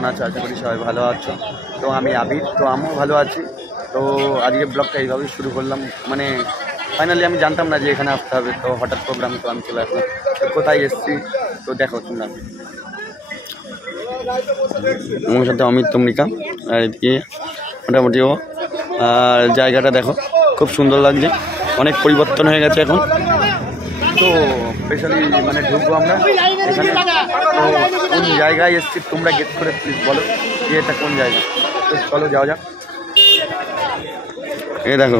কেমন আছো? আশা করি সবাই ভালো আছো। তো আমি আবির, তো আমিও ভালো আছি। তো আজকে ব্লগটা এইভাবেই শুরু করলাম। মানে ফাইনালি আমি জানতাম না যে এখানে আসতে হবে, তো হঠাৎ প্রোগ্রাম, তো আমি চলে আসলাম। তো কোথায় এসেছি তো দেখো তোমরা। আমার সাথে অমিত তমরিকা, আর এদিকে মোটামুটি ও। আর জায়গাটা দেখো, খুব সুন্দর লাগছে, অনেক পরিবর্তন হয়ে গেছে এখন। তো স্পেশালি মানে ঢুকবো আমরা এখানে। তো কোন জায়গায় এসছি তোমরা গেট করে প্লিজ বলো যে এটা কোন জায়গা। তো চলো যাওয়া যাক। এই দেখো,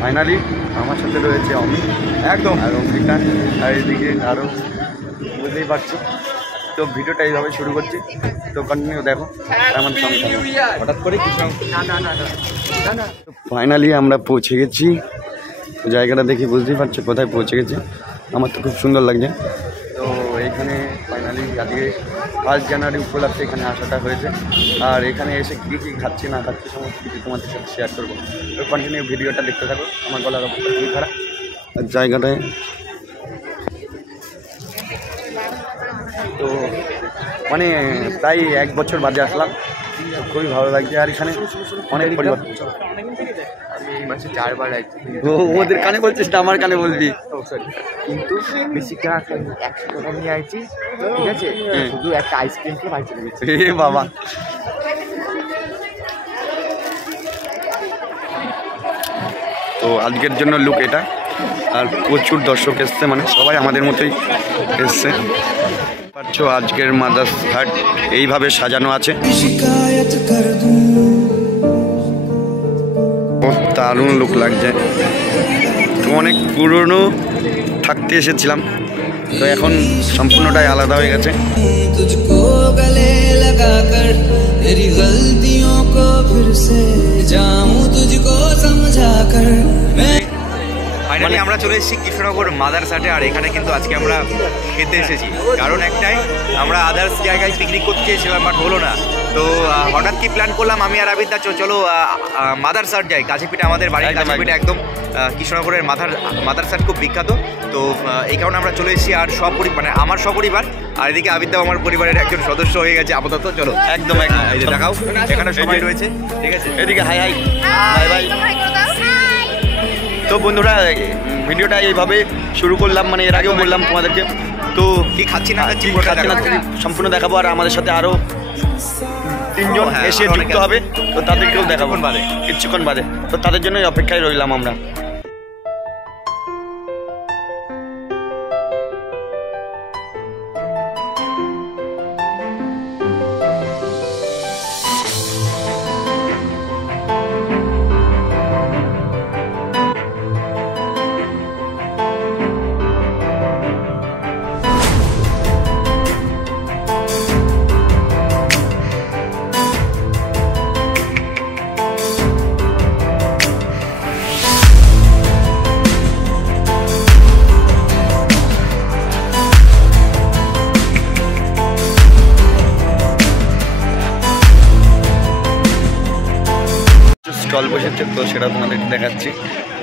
ফাইনালি আমার সাথে রয়েছে অমিত একদম, আর অমৃতা, আর এদিকে আরও বুঝতেই পারছো। তো ভিডিওটা এইভাবে শুরু করছি, তো কন্টিনিউ দেখো আমার সঙ্গে। হঠাৎ করে কিছু ফাইনালি আমরা পৌঁছে গেছি। জায়গাটা দেখে বুঝতেই পারছো কোথায় পৌঁছে গেছি। আমার তো খুব সুন্দর লাগছে। তো এখানে ফাইনালি আজকে 1 জানুয়ারি উপলক্ষে এখানে আসাটা হয়েছে। আর এখানে এসে কী কী খাচ্ছি না খাচ্ছি সমস্ত কিছু তোমাদের সাথে শেয়ার করবো। তো কন্টিনিউ ভিডিওটা দেখতে থাকো। আমার গলার অবস্থা খুবই খারাপ। আর জায়গাটায় তো মানে প্রায় 1 বছর বাদে আসলাম, খুবই ভালো লাগছে। আর এখানে অনেক পরিবর্তন। আমি এই মাসে 4 বার আইছি। ওদের কানে বলছিস না, আমার কানে বলবি। কিন্তু বেশি টাকা 100 টাকা নিয়ে আইছি, ঠিক আছে? শুধু একটা আইসক্রিম খেয়ে বাড়ি চলে গেছি। এ বাবা, তো আজকের জন্য লুক এটা। আর প্রচুর দর্শক এসছে, মানে সবাই আমাদের মতোই এসছে। পারছো আজকের মাদার্স হাট এইভাবে সাজানো আছে। দারুণ লুক লাগছে। তো অনেক পুরনো থাকতে এসেছিলাম, তো এখন সম্পূর্ণটাই আলাদা হয়ে গেছে। ফাইনালি আমরা চলে এসেছি কৃষ্ণনগর মাদার্স হাটে। আর এখানে কিন্তু আজকে আমরা খেতে এসেছি, কারণ একটাই, আমরা আদার্স জায়গায় পিকনিক করতে চেয়েছিলাম বাট হলো না। তো হঠাৎ কি প্ল্যান করলাম আমি আর আবিদা, চলো মাদার্স হাট যাই। কাছেপিঠে আমাদের বাড়ির কাছেপিঠে একদম কৃষ্ণনগরের মাদার্স হাট খুব বিখ্যাত। তো এই কারণে আমরা চলে এসেছি। আর মানে আমার সপরিবার, আর এদিকে আবিদাও আমার পরিবারের একজন সদস্য হয়ে গেছে আপাতত। চলো একদম এই যে দেখাও, এখানে সবাই রয়েছে, ঠিক আছে? এদিকে হাই হাই বাই বাই। তো বন্ধুরা, ভিডিওটা এইভাবে শুরু করলাম, মানে এর আগেও বললাম তোমাদেরকে। তো কি খাচ্ছি না খাচ্ছি সম্পূর্ণ দেখাবো। আর আমাদের সাথে আরও 3 জন এসে যুক্ত হবে, তো তাদেরকেও দেখাবো কিছুক্ষণ বাদে। তো তাদের জন্যই অপেক্ষায় রইলাম আমরা। স্টল বসেছে, তো সেটা তোমাদেরকে দেখাচ্ছি।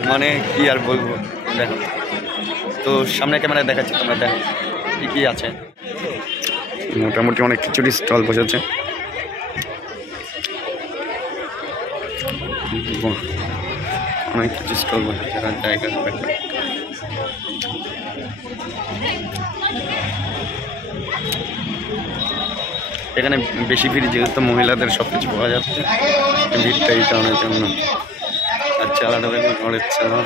মানে কি আর বলবো, দেখো। তো সামনে ক্যামেরায় দেখাচ্ছি, তোমরা দেখো কী কী আছে। মোটামুটি অনেক কিছুরই স্টল বসেছে। অনেক কিছু স্টল বসেছে। জায়গা এখানে বেশি ভিড়, যেহেতু মহিলাদের সব কিছু পাওয়া যাচ্ছে, ভিড়টা এই কারণের জন্য। আর চালাটা দেখুন, ঘরের চালা।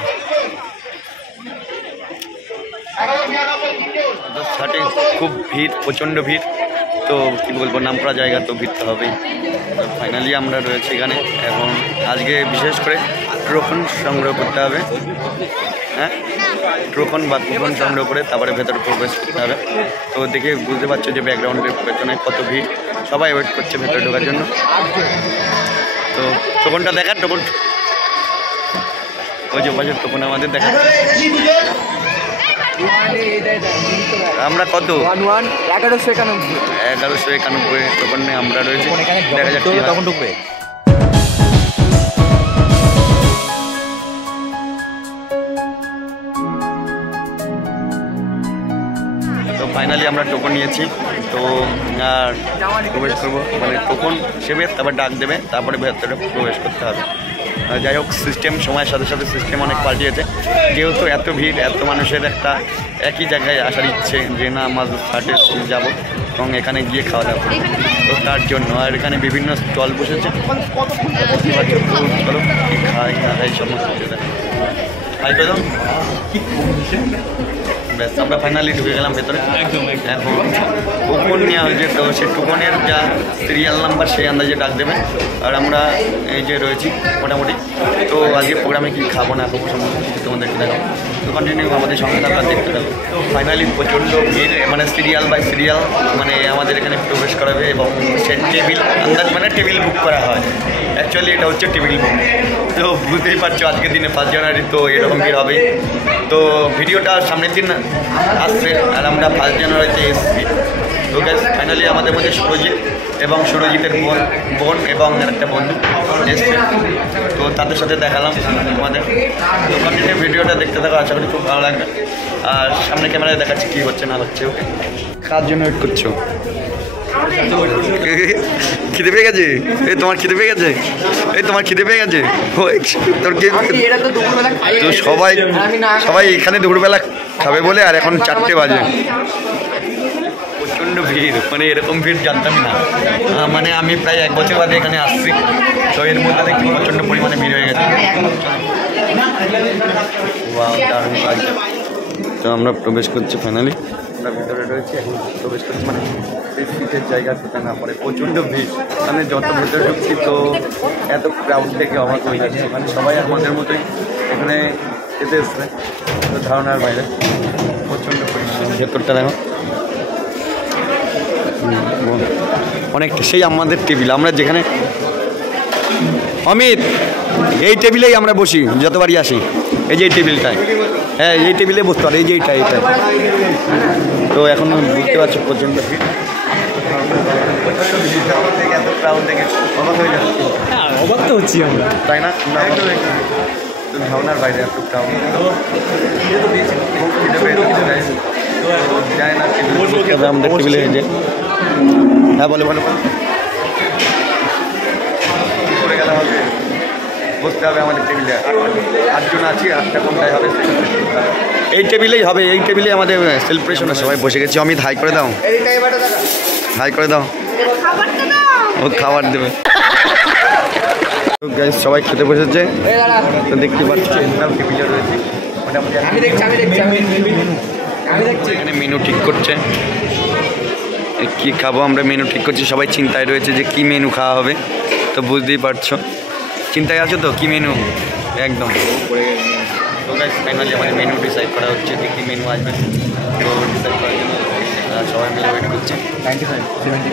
হাটে খুব ভিড়, প্রচণ্ড ভিড়। তো কী বলবো, নামকরা জায়গা, তো ভিড় তো হবেই। তো ফাইনালি আমরা রয়েছি এখানে এখন। আজকে বিশেষ করে টোকন সংগ্রহ করতে হবে। হ্যাঁ, টোকন বা কুপন সংগ্রহ করে তারপরে ভেতরে প্রবেশ করতে হবে। তো দেখে বুঝতে পারছো যে ব্যাকগ্রাউন্ডের পেছনে কত ভিড়, সবাই ওয়েট করছে ভেতরে ঢোকার জন্য। তো টোকনটা দেখার, টোকন ওই যে বাজার টোকন আমাদের দেখা। আমরা কত 1191 টোকনে আমরা রয়েছি। দেখা যাক তখন ঢুকবে। তো ফাইনালি আমরা টোকন নিয়েছি। তো আর প্রবেশ করবো মানে টোকন সেবে তারপর ডাক দেবে, তারপরে ভেতরে প্রবেশ করতে হবে। যাই হোক সিস্টেম সময়ের সাথে সাথে সিস্টেম অনেক পাল্টিয়েছে, যেহেতু এত ভিড় এত মানুষের একটা একই জায়গায় আসার ইচ্ছে যে না মাদার হাটে যাবো এবং এখানে গিয়ে খাওয়া দাওয়া করবো, তো তার জন্য আর এখানে বিভিন্ন স্টল বসেছে। চলো কি খাই না খাই সমস্ত খাই তো ব্যাস আমরা ফাইনালি ঢুকে গেলাম ভেতরে। এখন কুপন নেওয়া হয়েছে, তো সে কুপনের যা সিরিয়াল নাম্বার সেই আন্দাজে ডাক দেবে আর আমরা এই যে রয়েছি মোটামুটি। তো আজকে প্রোগ্রামে কি খাবো না খাবো সমস্ত কিছু তোমাদেরকে দেখাবো, তো কন্টিনিউ আমাদের সঙ্গে থাকা দেখতে থাকো। ফাইনালি প্রচণ্ড ভিড়, মানে সিরিয়াল বাই সিরিয়াল মানে আমাদের এখানে প্রবেশ করাবে এবং সে টেবিল আন্দাজ মানে টেবিল বুক করা হয়। অ্যাকচুয়ালি এটা হচ্ছে টেবিল বুক। তো বুঝতেই পারছো আজকের দিনে 1 জানুয়ারি তো এরকম ভিড় হবেই। তো ভিডিওটা সামনের দিন আসছে আর আমরা 1 জানুয়ারিতে এসেছি। তো গ্যাস ফাইনালি আমাদের মধ্যে সুরজিৎ এবং সুরজিতের বোন এবং একটা বন্ধু এসছে, তো তাদের সাথে দেখালাম আমাদের। তো কন্টিনিউ ভিডিওটা দেখতে থাকো, আশা করি খুব ভালো লাগবে। আর সামনে ক্যামেরায় দেখাচ্ছি কী হচ্ছে না হচ্ছে। ওকে, কার জন্য ওয়েট করছো? খিদে পেয়ে গেছে? এই তোমার খিদে পেয়ে গেছে? এই তোমার খিদে পেয়ে গেছে? তোর কে? তো সবাই এখানে দুপুরবেলা খাবে বলে, আর এখন 4টে বাজে। প্রচণ্ড ভিড়, মানে এরকম ভিড় জানতামই না। মানে আমি প্রায় 1 বছর বাদে এখানে আসছি, তো এর মধ্যে দেখি প্রচণ্ড পরিমাণে ভিড় হয়ে গেছে। দারুণ কাজ। তো আমরা প্রবেশ করছি ফাইনালি, আমরা ভিতরে রয়েছি এখন প্রবেশ করছি, মানে সিটের জায়গা থেকে না পড়ে প্রচণ্ড ভিড়। মানে যত ভিতরে ঢুকছি তো এত ক্রাউড থেকে অবাক হয়ে যাচ্ছে, মানে সবাই আমাদের মতোই এখানে যেতে এসছে, তো ধারণার বাইরে প্রচণ্ড পরিমাণে। ভেতরটা দেখো অনেকটা সেই আমাদের টেবিল, আমরা যেখানে অমিত এই টেবিলেই আমরা বসি যতবারই আসি, এই যে এই টেবিলটায়, হ্যাঁ এই টেবিলে বসতে পারে, এই যে এইটা। তো এখন বুঝতে পারছো প্রচণ্ড ভিড়, এত ক্রাউড দেখে অবাক হয়ে যাচ্ছে। অবাক তো হচ্ছি আমরা, তাই না? ধারণার বাইরে এত ক্রাউড যায় না আমাদের টেবিলে। যে হ্যাঁ বলো বলো কী করে গেলে হবে, বসতে হবে আমাদের টেবিলে। 8 জন আছি, 8টা কোনটায় হবে এই টেবিলেই হবে, এই টেবিলে আমাদের সেলিব্রেশন আছে। সবাই বসে গেছি। অমিত হাই করে দাও, হাই করে দাও, ও খাবার দেবে। গাইস সবাই খেতে বসেছে, তো দেখতে পাচ্ছি টেবিলে রয়েছে এখানে মেনু ঠিক করছে কি খাবো আমরা, মেনু ঠিক করছি। সবাই চিন্তায় রয়েছে যে কি মেনু খাওয়া হবে, তো বুঝতেই পারছো চিন্তায় আছো তো কি মেনু একদম। তো গাইস ফাইনালি আমাদের মেনু ডিসাইড করা হচ্ছে যে কী মেনু আসবে, তো ডিসাইড করার জন্য সবাই মিলে ওয়েট করছে।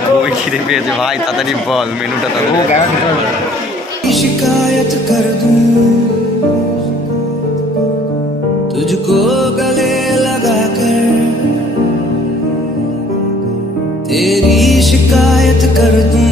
খুবই খিদে পেয়েছে ভাই, তাড়াতাড়ি বল মেনুটা তাড়াতাড়ি। शिकायत कर दूं तुझको गले लगा कर, तेरी शिकायत कर दूं।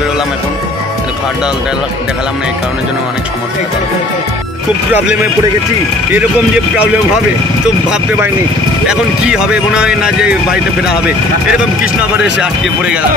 বেরোলাম এখন, খাটটা দেখালাম না এই কারণের জন্য অনেক সমস্যা, খুব প্রবলেমে পড়ে গেছি। এরকম যে প্রবলেম হবে তো ভাবতে পারিনি। এখন কি হবে মনে হয় না যে বাড়িতে ফেরা হবে, এরকম কৃষ্ণনগরে এসে আটকে পড়ে গেলাম।